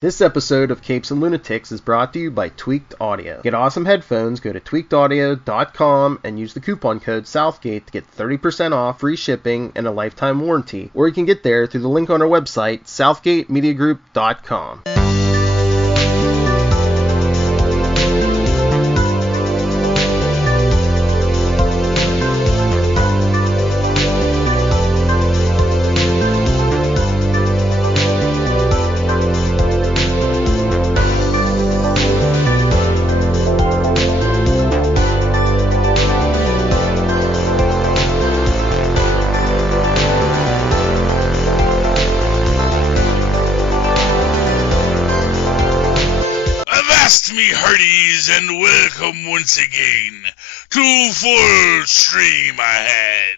This episode of Capes and Lunatics is brought to you by Tweaked Audio. Get awesome headphones, go to tweakedaudio.com and use the coupon code Southgate to get 30% off, free shipping, and a lifetime warranty. Or you can get there through the link on our website, southgatemediagroup.com. And welcome once again to Full Stream Ahead.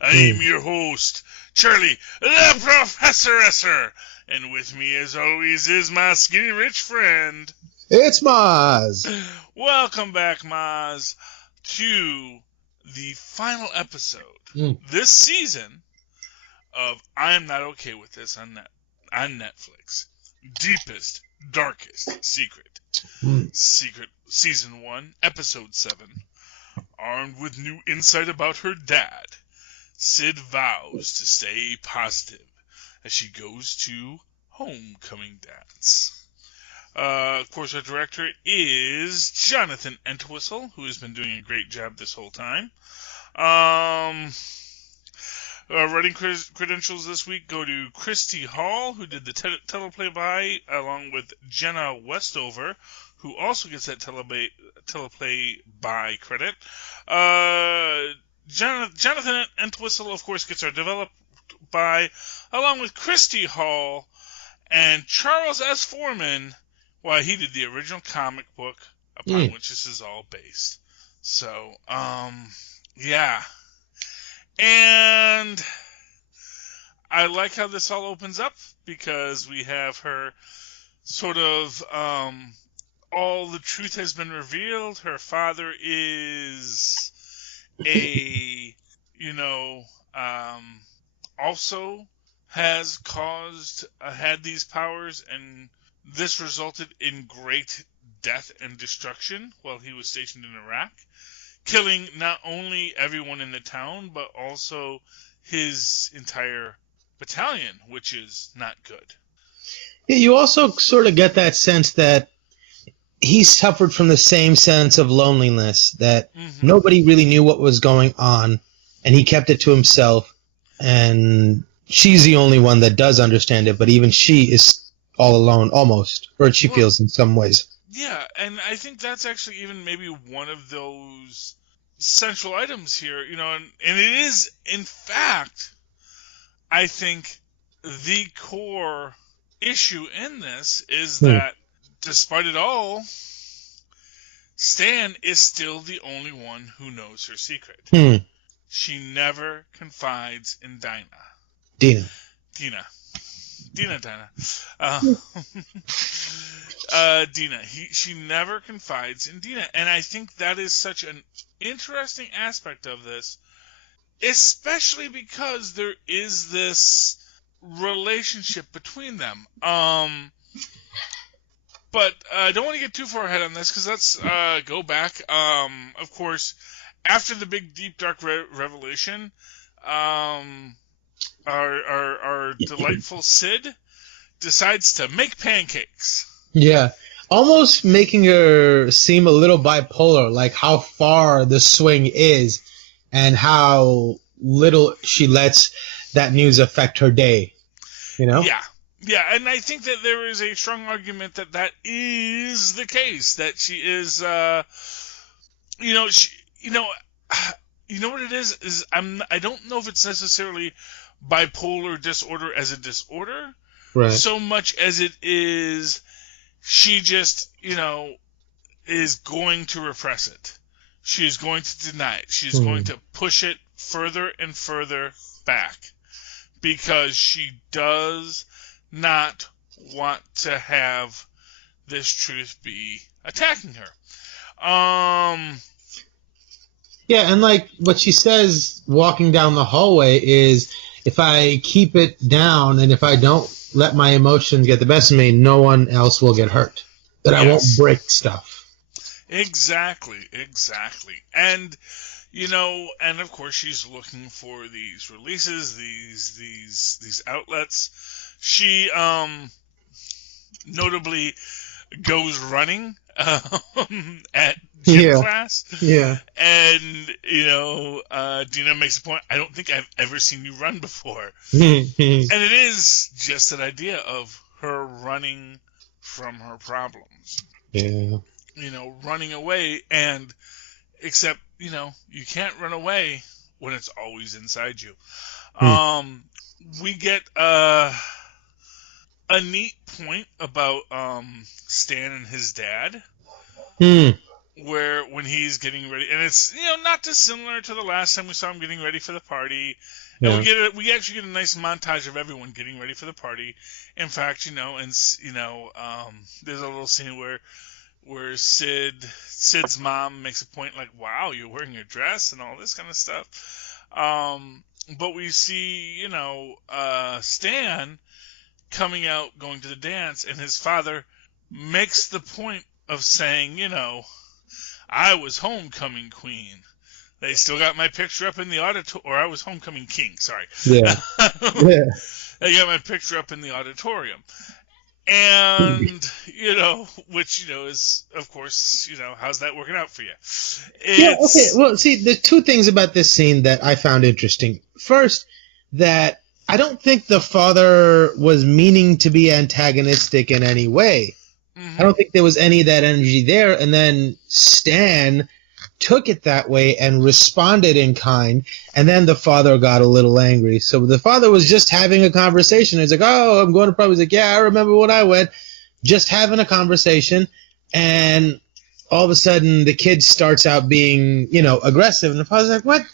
I am your host, Charlie, the Professor, and with me as always is my skinny rich friend. It's Mozz. Welcome back, Mozz, to the final episode this season of I Am Not Okay With This on Netflix. Deepest, Darkest Secret. Secret Season 1, Episode 7. Armed with new insight about her dad, Sid vows to stay positive as she goes to homecoming dance. Of course, our director is Jonathan Entwistle, who has been doing a great job this whole time. Writing credentials this week go to Christy Hall, who did the teleplay by, along with Jenna Westover, who also gets that teleplay by credit. Jonathan Entwistle, of course, gets our developed by, along with Christy Hall and Charles S. Foreman, while he did the original comic book upon which this is all based. So, yeah. And I like how this all opens up because we have her sort of, all the truth has been revealed. Her father is also has had these powers, and this resulted in great death and destruction while he was stationed in Iraq, killing not only everyone in the town, but also his entire battalion, which is not good. Yeah, you also sort of get that sense that he suffered from the same sense of loneliness, that nobody really knew what was going on, and he kept it to himself, and she's the only one that does understand it, but even she is all alone, almost, or she feels in some ways. Yeah, and I think that's actually even maybe one of those central items here, and it is, in fact, I think the core issue in this is that despite it all, Stan is still the only one who knows her secret. She never confides in Dinah. Dina. She never confides in Dina. And I think that is such an interesting aspect of this, especially because there is this relationship between them. But I don't want to get too far ahead on this, because let's go back. Of course, after the big, deep, dark revelation, our delightful Sid decides to make pancakes. Yeah, almost making her seem a little bipolar, like how far the swing is and how little she lets that news affect her day, Yeah, and I think that there is a strong argument that is the case, that she is, what it is I don't know if it's necessarily bipolar disorder as a disorder, right, so much as it is she just, is going to repress it. She is going to deny it. She's going to push it further and further back because she does not want to have this truth be attacking her. Yeah, and like what she says walking down the hallway is, if I keep it down and if I don't let my emotions get the best of me, no one else will get hurt. That I won't break stuff. Exactly. And, and of course she's looking for these releases, these outlets. She, notably goes running at gym class. Yeah. And, Dina makes a point, I don't think I've ever seen you run before. And it is just that idea of her running from her problems. Yeah. Running away, and except, you can't run away when it's always inside you. We get a neat point about Stan and his dad, where when he's getting ready, and it's not dissimilar to the last time we saw him getting ready for the party, and we actually get a nice montage of everyone getting ready for the party. In fact, there's a little scene where Sid's mom makes a point like, "Wow, you're wearing your dress," and all this kind of stuff. But we see Stan coming out, going to the dance, and his father makes the point of saying, I was homecoming queen. They still got my picture up in the auditorium, or I was homecoming king, sorry. Yeah. They got my picture up in the auditorium. And, which, is, of course, how's that working out for you? Okay. Well, see, there's two things about this scene that I found interesting. First, that I don't think the father was meaning to be antagonistic in any way. I don't think there was any of that energy there. And then Stan took it that way and responded in kind. And then the father got a little angry. So the father was just having a conversation. He's like, "Oh, I'm going to probably." He's like, "Yeah, I remember when I went." Just having a conversation. And all of a sudden the kid starts out being, aggressive. And the father's like, "What?"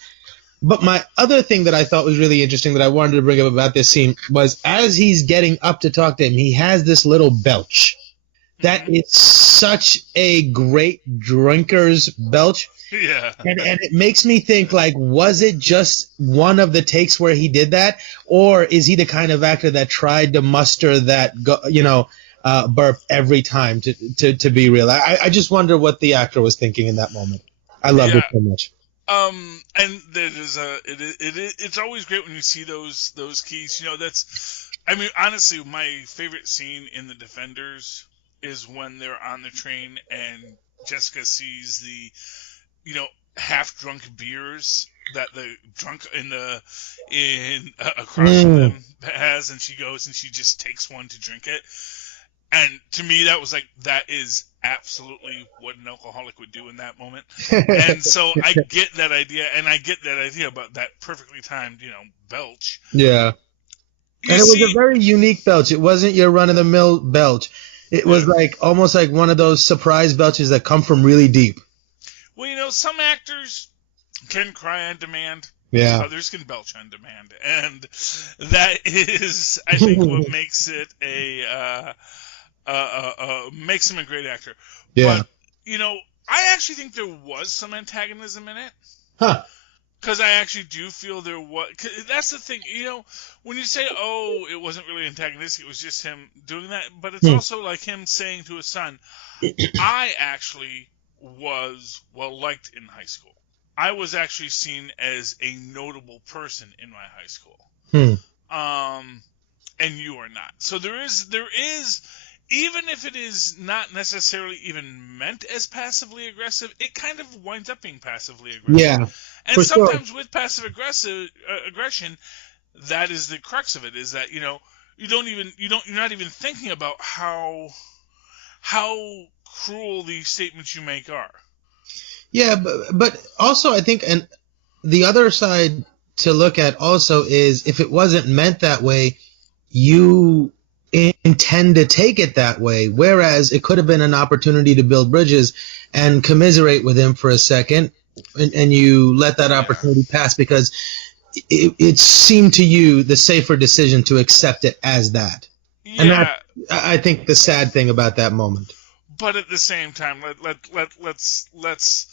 But my other thing that I thought was really interesting that I wanted to bring up about this scene was as he's getting up to talk to him, he has this little belch. That is such a great drinker's belch. Yeah. And it makes me think, like, was it just one of the takes where he did that? Or is he the kind of actor that tried to muster that, burp every time to be real? I just wonder what the actor was thinking in that moment. I loved it so much. And it's always great when you see those keys. Honestly, my favorite scene in The Defenders is when they're on the train and Jessica sees the, half-drunk beers that the drunk across from them has, and she goes and she just takes one to drink it. And to me, that was like, that is absolutely what an alcoholic would do in that moment. And so I get that idea, and I get that idea about that perfectly timed, belch. Yeah. And it was a very unique belch. It wasn't your run-of-the-mill belch. It was like almost like one of those surprise belches that come from really deep. Well, some actors can cry on demand. Yeah. Others can belch on demand. And that is, I think, what makes it makes him a great actor. Yeah. But, I actually think there was some antagonism in it. Huh. Because I actually do feel there was. That's the thing, when you say, "Oh, it wasn't really antagonistic, it was just him doing that," but it's also like him saying to his son, "I actually was well liked in high school. I was actually seen as a notable person in my high school, and you are not." So there is, even if it is not necessarily even meant as passively aggressive, it kind of winds up being passively aggressive. Yeah. And sometimes with passive aggression, that is the crux of it, is that, you're not even thinking about how cruel the statements you make are. Yeah, but also I think, and the other side to look at also is, if it wasn't meant that way, you intend to take it that way, whereas it could have been an opportunity to build bridges and commiserate with him for a second, and you let that opportunity pass because it seemed to you the safer decision to accept it as that. Yeah. And that, I think, the sad thing about that moment. But at the same time, let's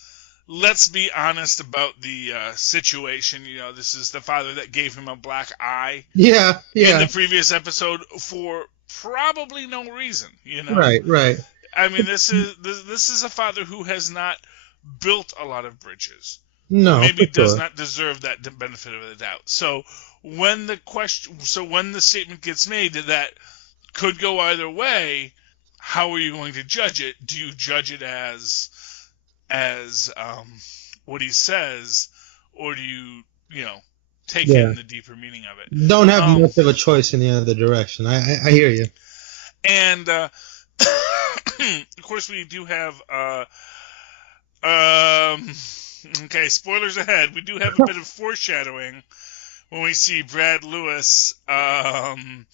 let's be honest about the situation. You know, this is the father that gave him a black eye. Yeah. In the previous episode for probably no reason. You know. Right. I mean, this is a father who has not built a lot of bridges. No, maybe does not deserve that benefit of the doubt. So when the statement gets made that could go either way, how are you going to judge it? Do you judge it as what he says, or do you take in the deeper meaning of it? Don't have much of a choice in the other direction. I hear you. And of course, we do have okay, spoilers ahead. We do have a bit of foreshadowing when we see Brad Lewis and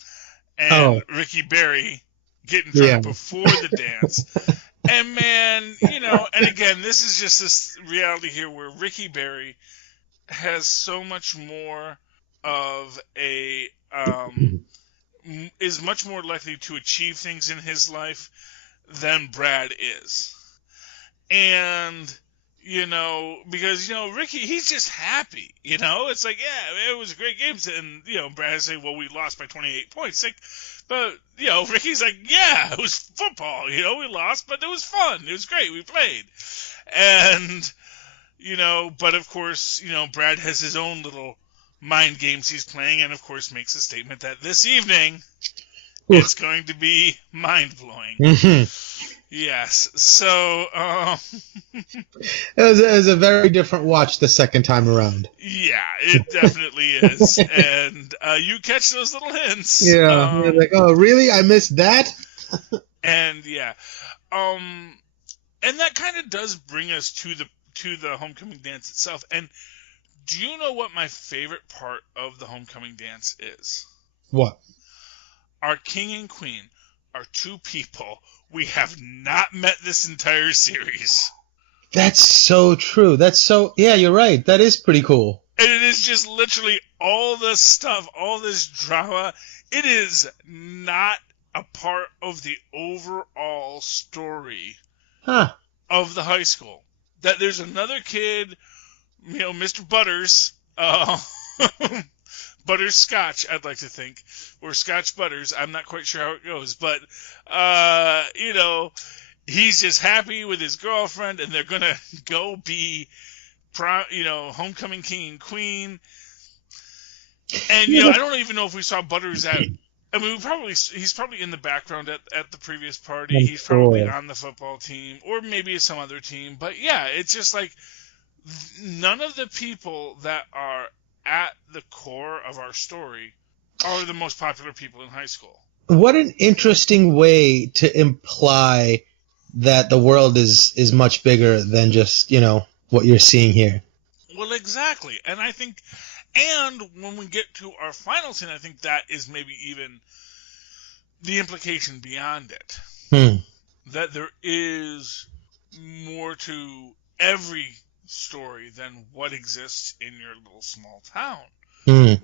Ricky Berry getting drunk before the dance. And man, and again, this is just this reality here where Ricky Berry has so much more of a is much more likely to achieve things in his life than Brad is. And because Ricky, he's just happy. It's like, yeah, it was a great game, and Brad say, well, we lost by 28 points. Like, but Ricky's like, yeah, it was football. We lost, but it was fun. It was great. We played, and but of course, Brad has his own little mind games he's playing, and of course makes a statement that this evening it's going to be mind blowing. Mm-hmm. Yes, so it was a very different watch the second time around. Yeah, it definitely is, and you catch those little hints. Yeah, you're like, oh, really? I missed that. And yeah, and that kind of does bring us to the homecoming dance itself. And do you know what my favorite part of the homecoming dance is? What? Our king and queen are two people we have not met this entire series. That's so true. Yeah, you're right. That is pretty cool. And it is just literally all this stuff, all this drama. It is not a part of the overall story of the high school. That there's another kid, Mr. Butters, Butters Scotch, I'd like to think, or Scotch Butters. I'm not quite sure how it goes, but he's just happy with his girlfriend, and they're gonna go be, homecoming king and queen. And I don't even know if we saw Butters at. I mean, he's probably in the background at the previous party. He's probably on the football team, or maybe some other team. But yeah, it's just like none of the people that are at the core of our story are the most popular people in high school. What an interesting way to imply that the world is much bigger than just, what you're seeing here. Well, exactly. And I think, and when we get to our final scene, I think that is maybe even the implication beyond it. That there is more to every story than what exists in your little small town.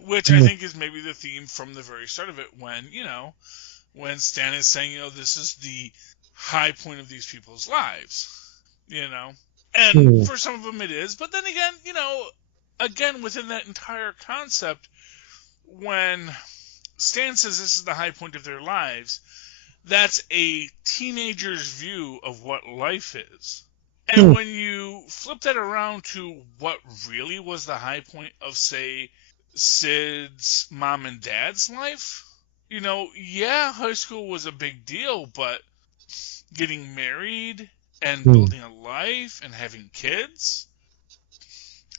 Which I think is maybe the theme from the very start of it when Stan is saying, this is the high point of these people's lives, and for some of them it is, but then again, within that entire concept, when Stan says this is the high point of their lives, that's a teenager's view of what life is. And when you flip that around to what really was the high point of, say, Sid's mom and dad's life, high school was a big deal, but getting married and building a life and having kids,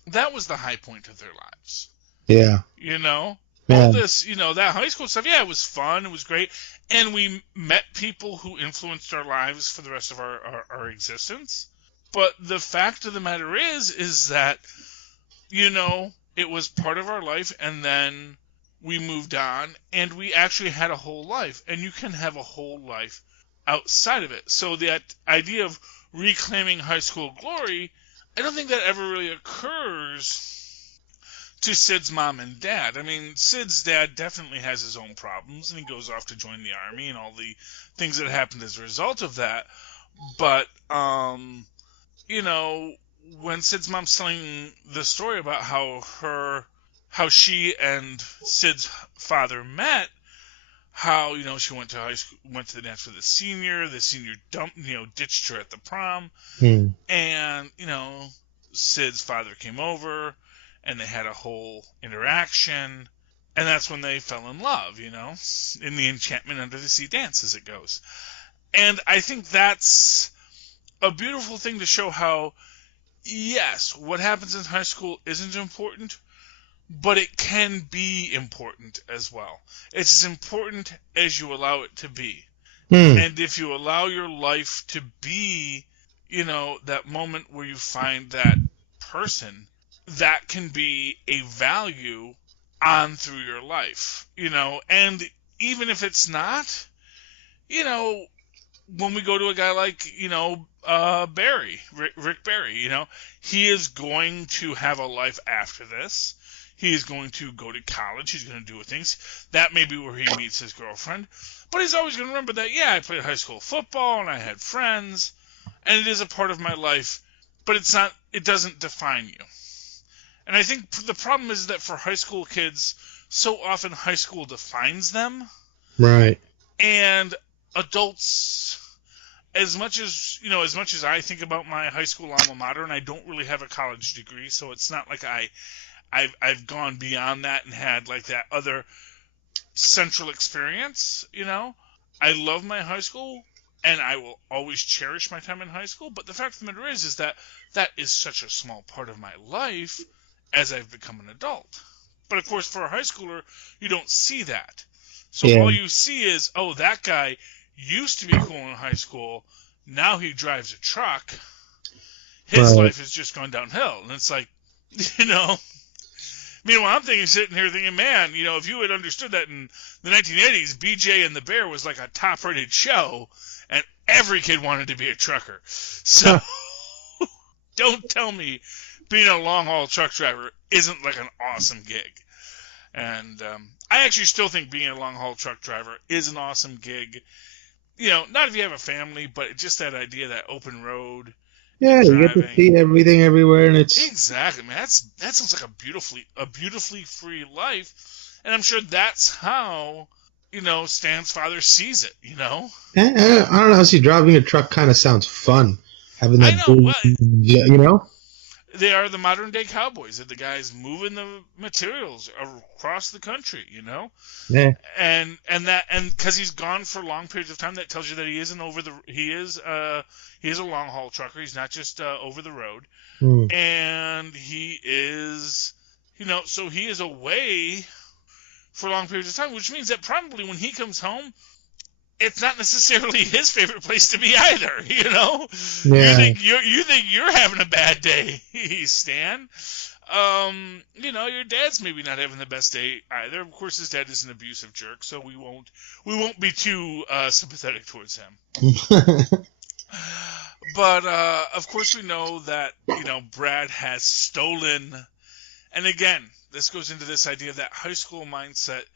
that was the high point of their lives. Yeah. All this, that high school stuff, it was fun, it was great, and we met people who influenced our lives for the rest of our existence. But the fact of the matter is that, it was part of our life, and then we moved on, and we actually had a whole life, and you can have a whole life outside of it. So that idea of reclaiming high school glory, I don't think that ever really occurs to Sid's mom and dad. I mean, Sid's dad definitely has his own problems, and he goes off to join the army and all the things that happened as a result of that. But, when Sid's mom's telling the story about how she and Sid's father met, how, she went to high school, went to the dance with the senior ditched her at the prom, and, Sid's father came over, and they had a whole interaction, and that's when they fell in love, in the enchantment under the sea dance, as it goes. And I think that's a beautiful thing to show how, yes, what happens in high school isn't important, but it can be important as well. It's as important as you allow it to be. And if you allow your life to be, that moment where you find that person, that can be a value on through your life, and even if it's not, when we go to a guy like, Barry, Rick Barry, he is going to have a life after this. He is going to go to college. He's going to do things. That may be where he meets his girlfriend. But he's always going to remember that, I played high school football and I had friends, and it is a part of my life, but it doesn't define you. And I think the problem is that for high school kids, so often high school defines them. Right. And adults, as much as I think about my high school alma mater, and I don't really have a college degree, so it's not like I've gone beyond that and had like that other central experience, I love my high school, and I will always cherish my time in high school, but the fact of the matter is that is such a small part of my life as I've become an adult. But of course, for a high schooler, you don't see that. So all you see is, oh, that guy used to be cool in high school, now he drives a truck, his life has just gone downhill. And it's like, meanwhile, I'm sitting here thinking, man, if you had understood that in the 1980s, BJ and the Bear was like a top-rated show, and every kid wanted to be a trucker. So don't tell me being a long-haul truck driver isn't like an awesome gig. And I actually still think being a long-haul truck driver is an awesome gig. Not if you have a family, but just that idea, that open road. Yeah, you get to see everything everywhere, and it's exactly, man. That sounds like a beautifully free life, and I'm sure that's how Stan's father sees it. I don't know. See, driving a truck kind of sounds fun. Having that, they are the modern day cowboys. They're the guys moving the materials across the country. Yeah. And because he's gone for long periods of time, that tells you that he is a long haul trucker. He's not just over the road. And he is, so he is away for long periods of time, which means that probably when he comes home, it's not necessarily his favorite place to be either. Yeah. You think you're having a bad day, Stan. Your dad's maybe not having the best day either. Of course, his dad is an abusive jerk, so we won't be too sympathetic towards him. But of course, we know that Brad has stolen, and again, this goes into this idea of that high school mindset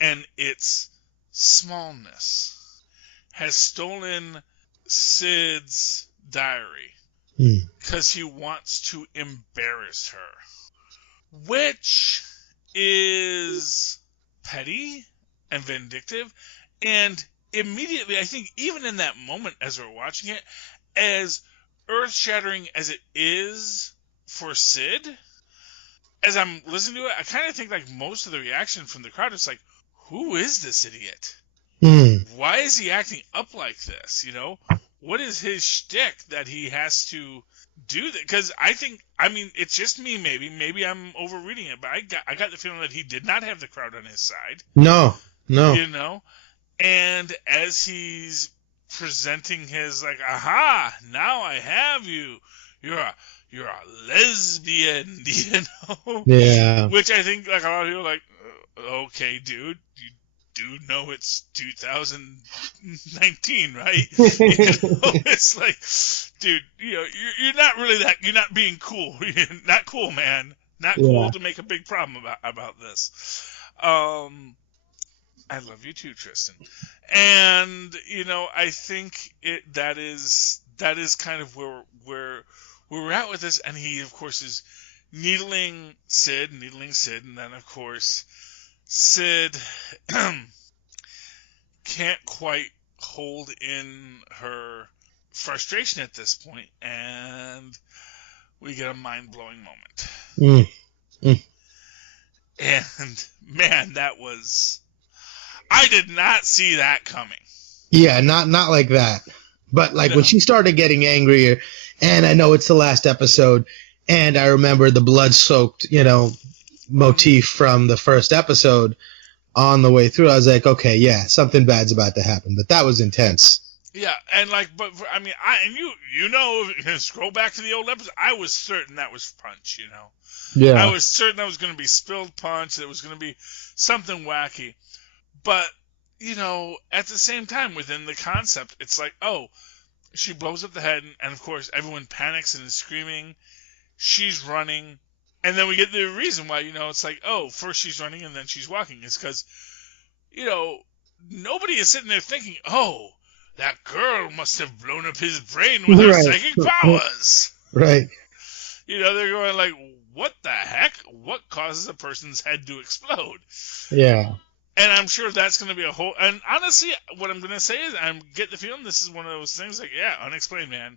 and its smallness, has stolen Sid's diary because he wants to embarrass her, which is petty and vindictive. And immediately, I think even in that moment as we're watching it, as earth-shattering as it is for Sid, as I'm listening to it, I kind of think like most of the reaction from the crowd is like, who is this idiot? Why is he acting up like this? What is his shtick that he has to do that? Because it's just me. Maybe I'm overreading it, but I got the feeling that he did not have the crowd on his side. No. And as he's presenting his like, aha, now I have you. You're a lesbian, Yeah. Which I think like a lot of people are like, okay, dude, you do know it's 2019, right? It's like, dude, you're not really that. You're not being cool. You're not cool, man. Not cool to make a big problem about this. I love you too, Tristan. And I think that is kind of where where we're at with this, and he, of course, is needling Sid, and then, of course, Sid can't quite hold in her frustration at this point, and we get a mind-blowing moment. And, man, that was... I did not see that coming. Yeah, not like that. But, like, when she started getting angrier, and I know it's the last episode, and I remember the blood-soaked, motif from the first episode on the way through, I was like, okay, yeah, something bad's about to happen. But that was intense. Yeah, and, scroll back to the old episode, I was certain that was punch, Yeah. I was certain that was going to be spilled punch, that it was going to be something wacky. But, at the same time, within the concept, it's like, oh, she blows up the head, and of course, everyone panics and is screaming. She's running. And then we get the reason why, it's like, oh, first she's running and then she's walking. It's because, nobody is sitting there thinking, oh, that girl must have blown up his brain with her psychic powers. Right. They're going like, what the heck? What causes a person's head to explode? Yeah. And I'm sure that's going to be a whole... And honestly, what I'm going to say is I get the feeling this is one of those things like, yeah, unexplained, man.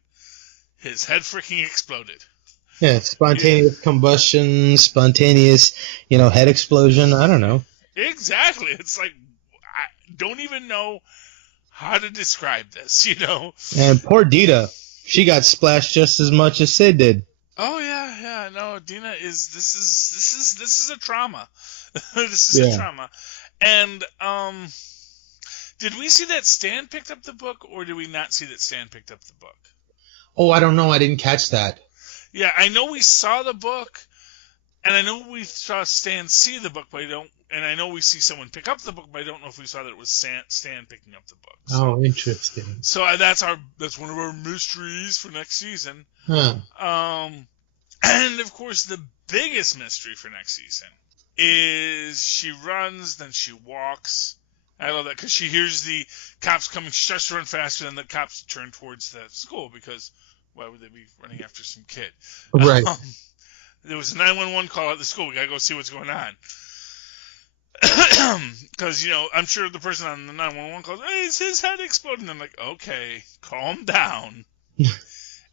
His head freaking exploded. Yeah, spontaneous combustion, spontaneous, head explosion. I don't know. Exactly. It's like, I don't even know how to describe this, And poor Dita. She got splashed just as much as Sid did. Oh, yeah. No, Dina is... This is a trauma. This is a trauma. And, did we see that Stan picked up the book, or did we not see that Stan picked up the book? Oh, I don't know. I didn't catch that. Yeah, I know we saw the book, and I know we saw Stan see the book, but and I know we see someone pick up the book, but I don't know if we saw that it was Stan picking up the book. So, oh, interesting. So that's one of our mysteries for next season. Huh. And of course, the biggest mystery for next season is she runs, then she walks. I love that because she hears the cops coming. She starts to run faster, and the cops turn towards the school because why would they be running after some kid? Right. There was a 911 call at the school. We gotta go see what's going on. Because I'm sure the person on the 911 calls, hey, is his head exploding? I'm like, okay, calm down.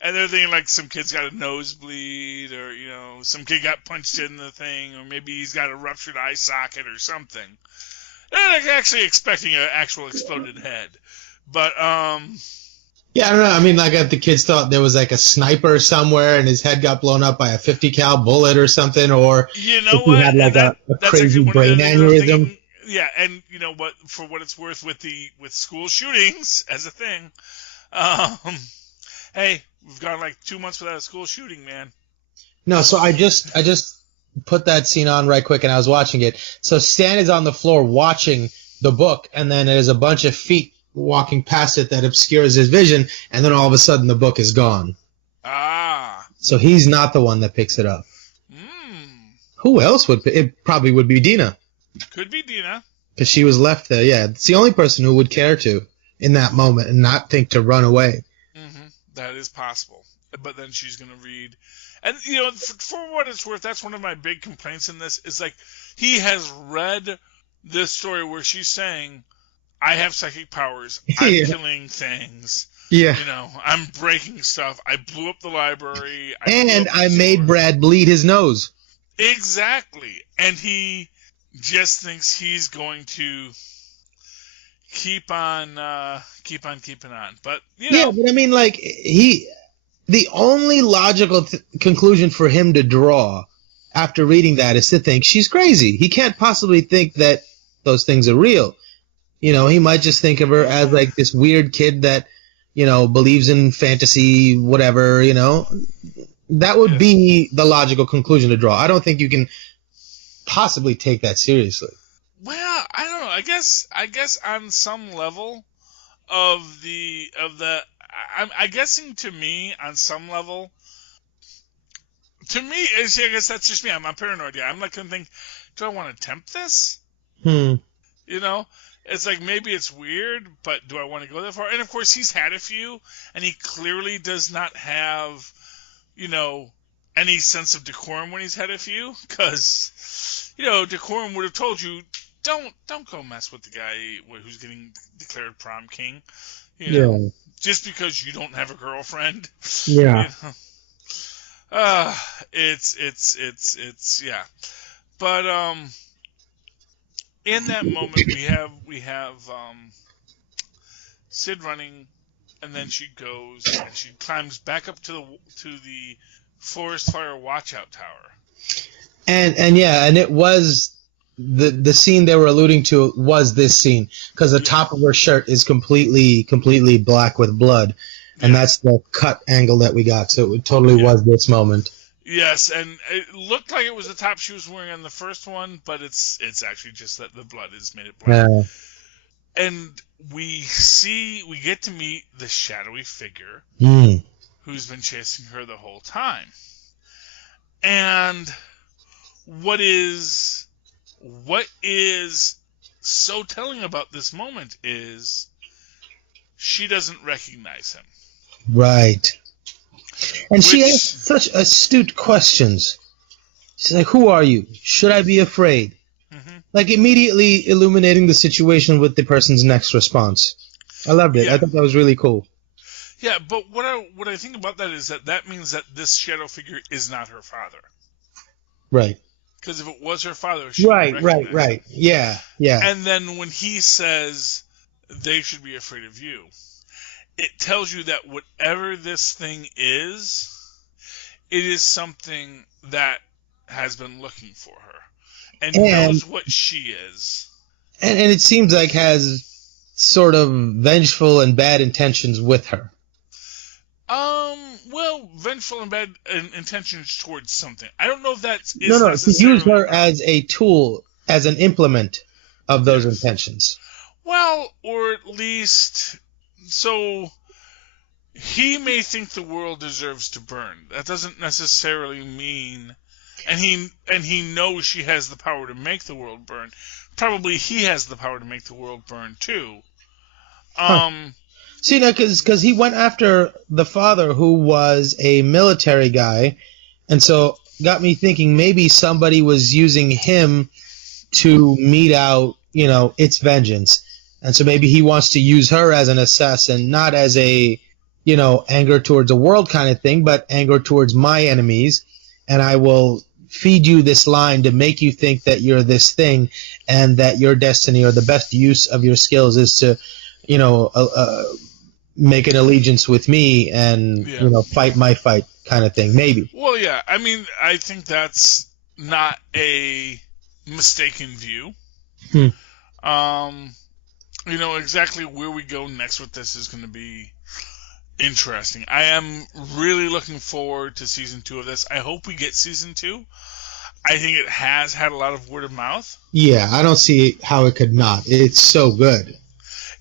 And they're thinking like some kid's got a nosebleed, or some kid got punched in the thing, or maybe he's got a ruptured eye socket or something. They're like actually expecting an actual exploded head, but yeah, I don't know. I mean, like the kids thought there was like a sniper somewhere, and his head got blown up by a 50 cal bullet or something, or he what? Had like a crazy brain aneurysm. Yeah, and what? For what it's worth, with school shootings as a thing, hey, we've gone like 2 months without a school shooting, man. No, so I just put that scene on right quick, and I was watching it. So Stan is on the floor watching the book, and then there's a bunch of feet walking past it that obscures his vision, and then all of a sudden the book is gone. Ah. So he's not the one that picks it up. Who else would? It probably would be Dina. Could be Dina. Because she was left there, yeah. It's the only person who would care to in that moment and not think to run away. Mm-hmm. That is possible. But then she's going to read. And, for what it's worth, that's one of my big complaints in this, is like, he has read this story where she's saying, I have psychic powers, I'm killing things, I'm breaking stuff, I blew up the library, I made Brad bleed his nose. Exactly. And he just thinks he's going to keep on keeping on. But, Yeah, but I mean, like, the only logical conclusion for him to draw after reading that is to think she's crazy. He can't possibly think that those things are real. He might just think of her as like this weird kid that, believes in fantasy, whatever, That would be the logical conclusion to draw. I don't think you can possibly take that seriously. Well, I don't know. I guess on some level I'm guessing to me, on some level, I guess that's just me. I'm paranoid. Yeah, I'm like going to think, do I want to tempt this? It's like, maybe it's weird, but do I want to go that far? And of course, he's had a few, and he clearly does not have any sense of decorum when he's had a few, because, decorum would have told you, don't go mess with the guy who's getting declared prom king, just because you don't have a girlfriend. Yeah. It's yeah. But in that moment we have Sid running, and then she goes and she climbs back up to the forest fire watchout tower. And it was the scene they were alluding to was this scene, because the top of her shirt is completely black with blood, and that's the cut angle that we got. So it totally was this moment. Yes, and it looked like it was the top she was wearing on the first one, but it's actually just that the blood has made it black. And we get to meet the shadowy figure who's been chasing her the whole time. And what is so telling about this moment is she doesn't recognize him. Right. And she asks such astute questions. She's like, "Who are you? Should I be afraid?" Mm-hmm. Like, immediately illuminating the situation with the person's next response. I loved it. I thought that was really cool. Yeah, but what I think about that is that means that this shadow figure is not her father. Right. Because if it was her father, she would recognize him. Yeah. And then when he says they should be afraid of you, it tells you that whatever this thing is, it is something that has been looking for her and knows what she is. And it seems like has sort of vengeful and bad intentions with her. Well, vengeful and bad intentions towards something. I don't know if that's to use her as a tool, as an implement of those intentions. Well, or at least, so he may think the world deserves to burn. That doesn't necessarily mean, and he knows she has the power to make the world burn. Probably he has the power to make the world burn too. See, now, because he went after the father, who was a military guy, and so got me thinking maybe somebody was using him to mete out, its vengeance. And so maybe he wants to use her as an assassin, not as a, anger towards a world kind of thing, but anger towards my enemies. And I will feed you this line to make you think that you're this thing, and that your destiny or the best use of your skills is to, make an allegiance with me and, fight my fight kind of thing, maybe. Well, yeah. I mean, I think that's not a mistaken view. Exactly where we go next with this is going to be interesting. I am really looking forward to season 2 of this. I hope we get season 2. I think it has had a lot of word of mouth. Yeah, I don't see how it could not. It's so good.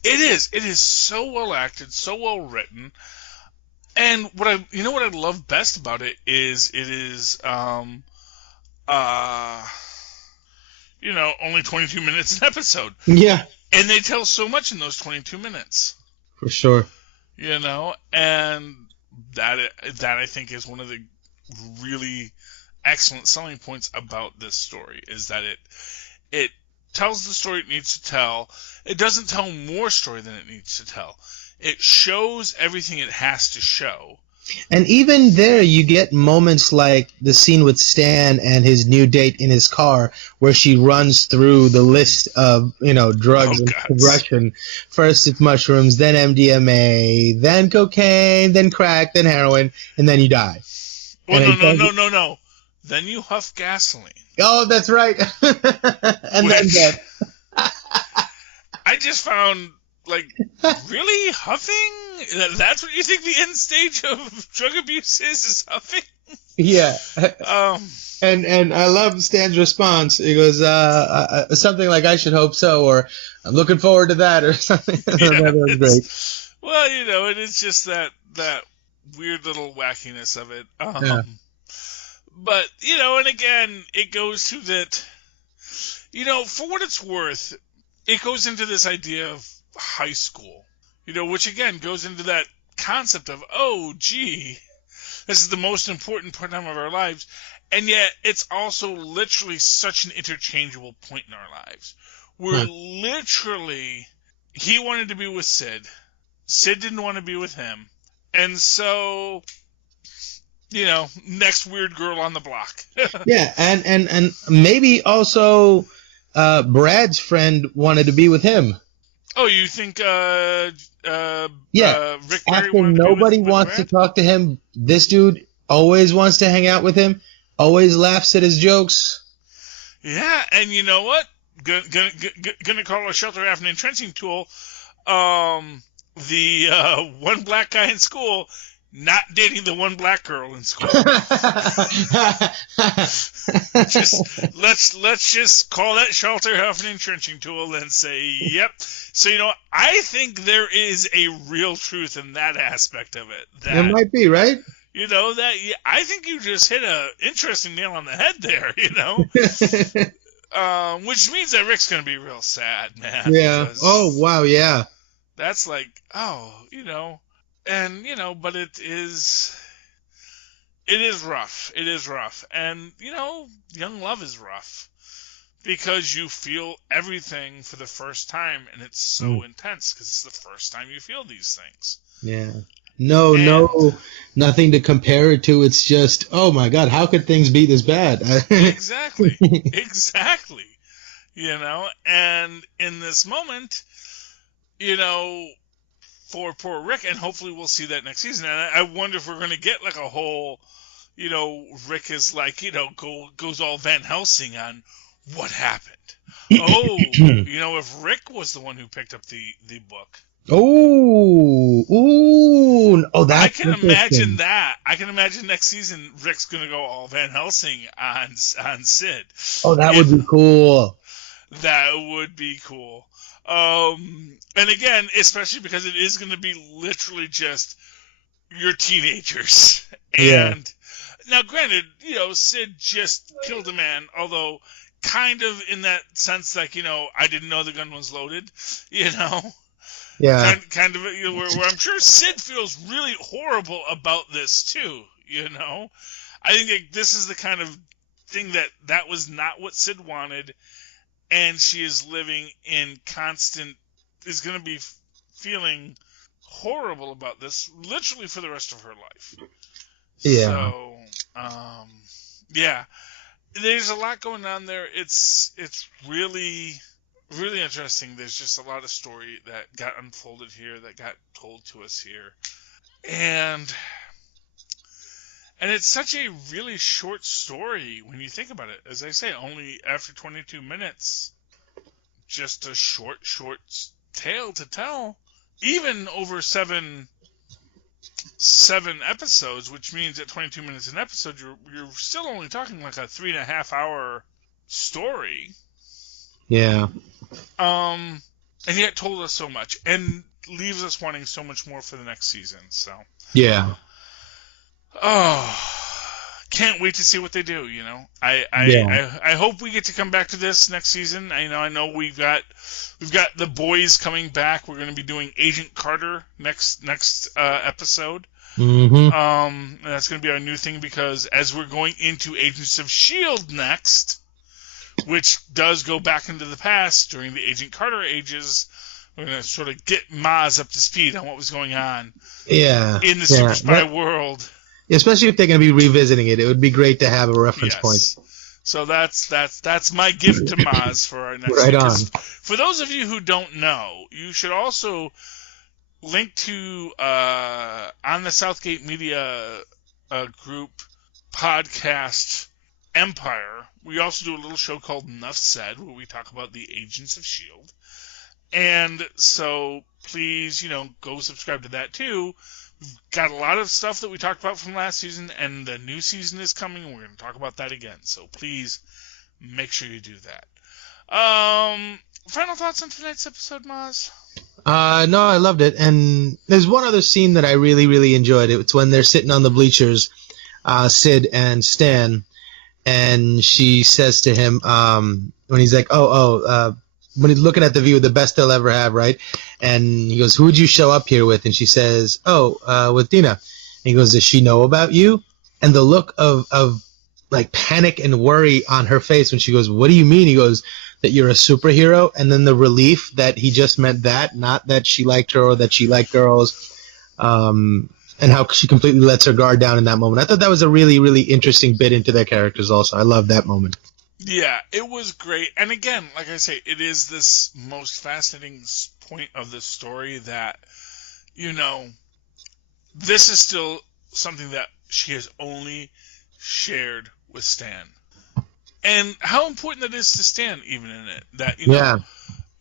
It is. It is so well acted, so well written, and what I love best about it is only 22 minutes an episode. Yeah. And they tell so much in those 22 minutes. For sure. And that I think is one of the really excellent selling points about this story, is that it tells the story it needs to tell. It doesn't tell more story than it needs to tell. It shows everything it has to show. And even there, you get moments like the scene with Stan and his new date in his car, where she runs through the list of, drugs and progression. First it's mushrooms, then MDMA, then cocaine, then crack, then heroin, and then you die. Well, no. Then you huff gasoline. Oh, that's right. And then death. I just found, really huffing? That's what you think the end stage of drug abuse is huffing? Yeah. And I love Stan's response. He goes, something like, "I should hope so," or "I'm looking forward to that," or something. That was great. Well, it is just that weird little wackiness of it. Yeah. But, and again, it goes to that, for what it's worth, it goes into this idea of high school, which again goes into that concept of, oh, gee, This is the most important time of our lives. And yet, it's also literally such an interchangeable point in our lives. We're literally... He wanted to be with Sid. Sid didn't want to be with him. And so... next weird girl on the block. Yeah, and maybe also Brad's friend wanted to be with him. Oh, you think Rick Berry after nobody wants to talk to him, this dude always wants to hang out with him, always laughs at his jokes. Yeah, and you know what? Gonna call a shelter half an entrenching tool. The one black guy in school not dating the one black girl in school. Let's just call that shelter half an entrenching tool and say, yep. So, I think there is a real truth in that aspect of it. There might be, right? I think you just hit a interesting nail on the head there, which means that Rick's going to be real sad, man. Yeah. Oh, wow, yeah. That's like, and, but it is rough. It is rough. And, young love is rough because you feel everything for the first time, and it's so intense because it's the first time you feel these things. Yeah. No, nothing to compare it to. It's just, oh my God, how could things be this bad? Exactly. And in this moment, for poor Rick, and hopefully we'll see that next season. And I wonder if we're going to get like a whole, Rick is like, goes all Van Helsing on what happened. Oh, if Rick was the one who picked up the book. Oh, that's I can imagine that. I can imagine next season Rick's going to go all Van Helsing on Sid. Oh, that would be cool. That would be cool. And again, especially because it is going to be literally just your teenagers. And now, granted, Sid just killed a man, although kind of in that sense, like, I didn't know the gun was loaded, Yeah. Kind of, where I'm sure Sid feels really horrible about this too, I think this is the kind of thing that was not what Sid wanted. And she is living in is going to be feeling horrible about this literally for the rest of her life. Yeah. So, there's a lot going on there. It's really, really interesting. There's just a lot of story that got unfolded here, that got told to us here. And it's such a really short story when you think about it. As I say, only after 22 minutes, just a short tale to tell. Even over seven episodes, which means at 22 minutes an episode, you're still only talking like a 3.5 hour story. Yeah. And yet told us so much and leaves us wanting so much more for the next season. So. Yeah. Oh, can't wait to see what they do. I hope we get to come back to this next season. I know we've got the boys coming back. We're going to be doing Agent Carter next episode. Mm-hmm. That's going to be our new thing because as we're going into Agents of S.H.I.E.L.D. next, which does go back into the past during the Agent Carter ages, we're going to sort of get Mozz up to speed on what was going on. In the Super Spy world. Especially if they're going to be revisiting it, it would be great to have a reference point. So that's my gift to Mozz for our next. Right on. For those of you who don't know, you should also link to on the Southgate Media group podcast Empire. We also do a little show called Enough Said, where we talk about the Agents of S.H.I.E.L.D. And so please, go subscribe to that too. We've got a lot of stuff that we talked about from last season, and the new season is coming, and we're going to talk about that again. So please make sure you do that. Final thoughts on tonight's episode, Mozz? No, I loved it. And there's one other scene that I really, really enjoyed. It's when they're sitting on the bleachers, Sid and Stan, and she says to him, when he's like, when he's looking at the view, the best they'll ever have, right? And he goes, who'd you show up here with? And she says, with Dina. he goes, does she know about you? And the look of like panic and worry on her face when she goes, what do you mean? He goes, that you're a superhero. And then the relief that he just meant that, not that she liked her or that she liked girls. And how she completely lets her guard down in that moment. I thought that was a really, really interesting bit into their characters also. I love that moment. Yeah, it was great. And again, like I say, it is this most fascinating point of the story that, you know, this is still something that she has only shared with Stan. And how important that is to Stan, even in it. That, you know,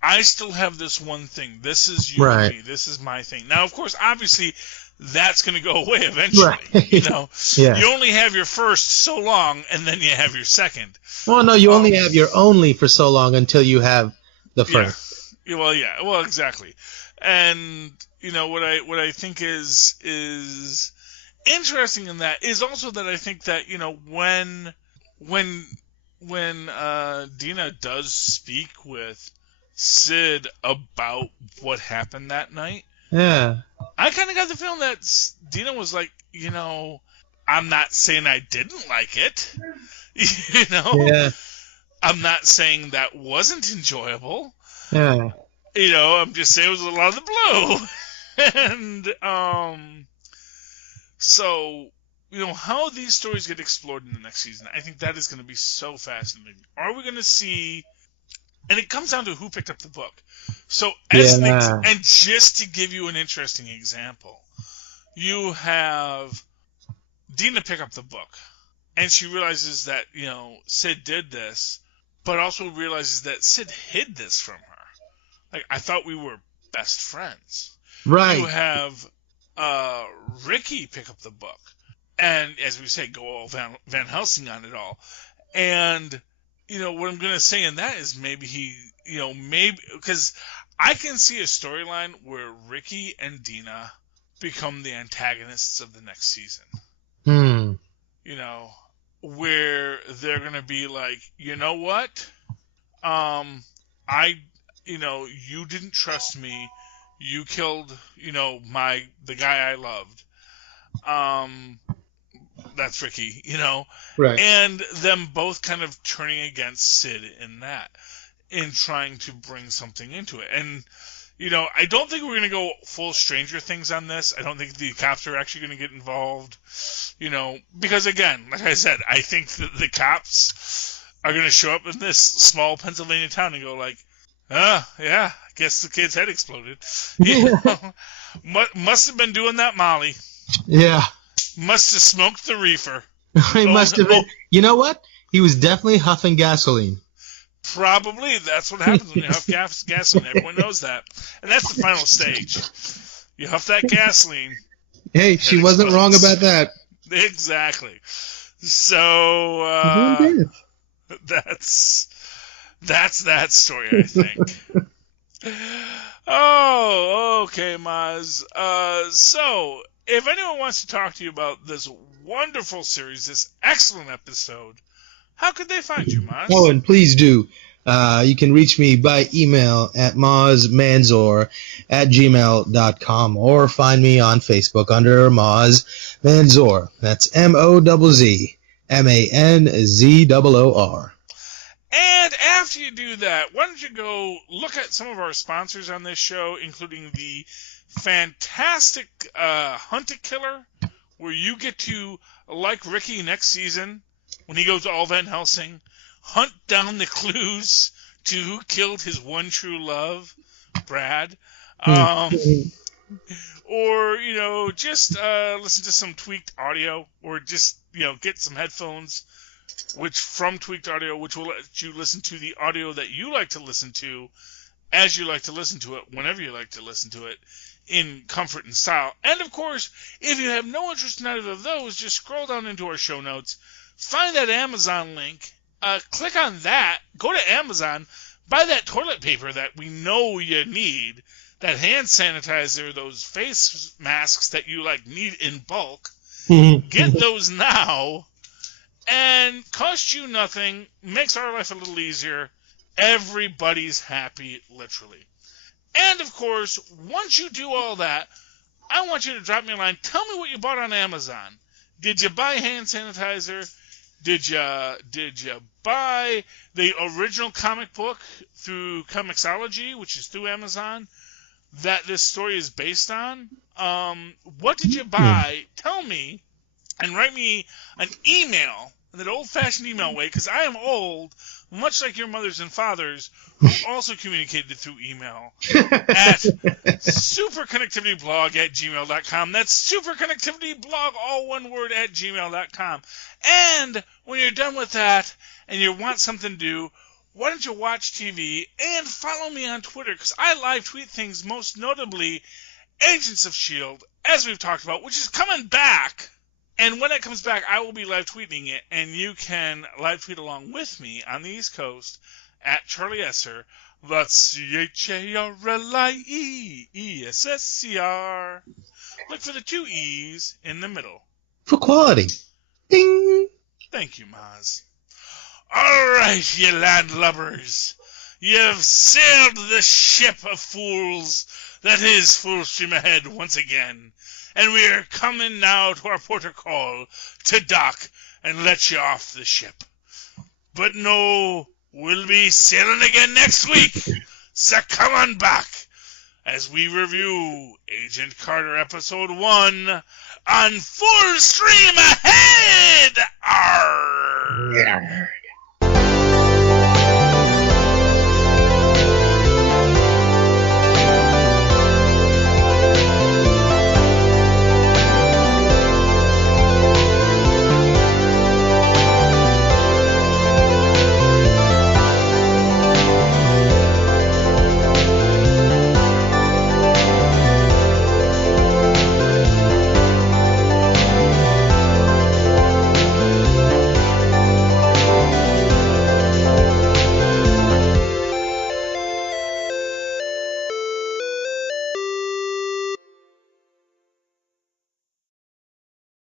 I still have this one thing. This is you and me. This is my thing. Now, of course, obviously, that's going to go away eventually. Right. You know, you only have your first so long, and then you have your second. Well, no, you only have your only for so long until you have the first. Yeah. Well, exactly. And you know what I think is interesting in that is also that I think that, you know, when Dina does speak with Sid about what happened that night. Yeah. I kind of got the feeling that Dina was like, you know, I'm not saying I didn't like it. You know? Yeah. I'm not saying that wasn't enjoyable. Yeah. You know, I'm just saying it was a lot of the blue. And, so, you know, how these stories get explored in the next season, I think that is going to be so fascinating. Are we going to see... And it comes down to who picked up the book. So, and just to give you an interesting example, you have Dina pick up the book, and she realizes that, you know, Sid did this, but also realizes that Sid hid this from her. Like, I thought we were best friends. Right. You have Ricky pick up the book, and as we say, go all Van Helsing on it all. And, you know, what I'm going to say in that is maybe because I can see a storyline where Ricky and Dina become the antagonists of the next season. You know, where they're going to be like, you know what? You didn't trust me. You killed, you know, the guy I loved. That's Ricky, you know? Right. And them both kind of turning against Sid in trying to bring something into it. And, you know, I don't think we're going to go full Stranger Things on this. I don't think the cops are actually going to get involved, you know, because again, like I said, I think that the cops are going to show up in this small Pennsylvania town and go like, yeah, I guess the kid's head exploded. You know? Must have been doing that Molly. Yeah. Must have smoked the reefer. He must have been. You know what? He was definitely huffing gasoline. Probably. That's what happens when you huff gasoline. Everyone knows that. And that's the final stage. You huff that gasoline. Hey, she wasn't wrong about that. Exactly. So, that's that story, I think. Oh, okay, Mozz. So, if anyone wants to talk to you about this wonderful series, this excellent episode, how could they find you, Mozz? Oh, and please do. You can reach me by email at mozzmanzor@gmail.com or find me on Facebook under Mozz Manzor. That's MOZZMANZOOR. And after you do that, why don't you go look at some of our sponsors on this show, including the fantastic Hunt a Killer, where you get to, like Ricky next season, when he goes all Van Helsing, hunt down the clues to who killed his one true love, Brad. Or, you know, just listen to some Tweaked Audio, or just, you know, get some headphones from Tweaked Audio, which will let you listen to the audio that you like to listen to, as you like to listen to it, whenever you like to listen to it, in comfort and style. And, of course, if you have no interest in either of those, just scroll down into our show notes, find that Amazon link, click on that, go to Amazon, buy that toilet paper that we know you need, that hand sanitizer, those face masks that you need in bulk. Get those now, and cost you nothing, makes our life a little easier. Everybody's happy, literally. And, of course, once you do all that, I want you to drop me a line. Tell me what you bought on Amazon. Did you buy hand sanitizer? Did you buy the original comic book through Comixology, which is through Amazon, that this story is based on? What did you buy? Tell me, and write me an email in that old-fashioned email way, because I am old, much like your mothers and fathers, who also communicated through email at superconnectivityblog@gmail.com. That's superconnectivityblog, all one word, @gmail.com. And when you're done with that and you want something to do, why don't you watch TV and follow me on Twitter, because I live tweet things, most notably Agents of S.H.I.E.L.D., as we've talked about, which is coming back. And when it comes back, I will be live tweeting it, and you can live tweet along with me on the East Coast at Charlie Esser. That's CharlieEssser. Look for the 2 E's in the middle. For quality. Ding! Thank you, Mozz. All right, you landlubbers. You've sailed the ship of fools that is full steam ahead once again. And we are coming now to our port of call to dock and let you off the ship. But no, we'll be sailing again next week, so come on back as we review Agent Carter Episode 1 on Full Stream Ahead! Arr!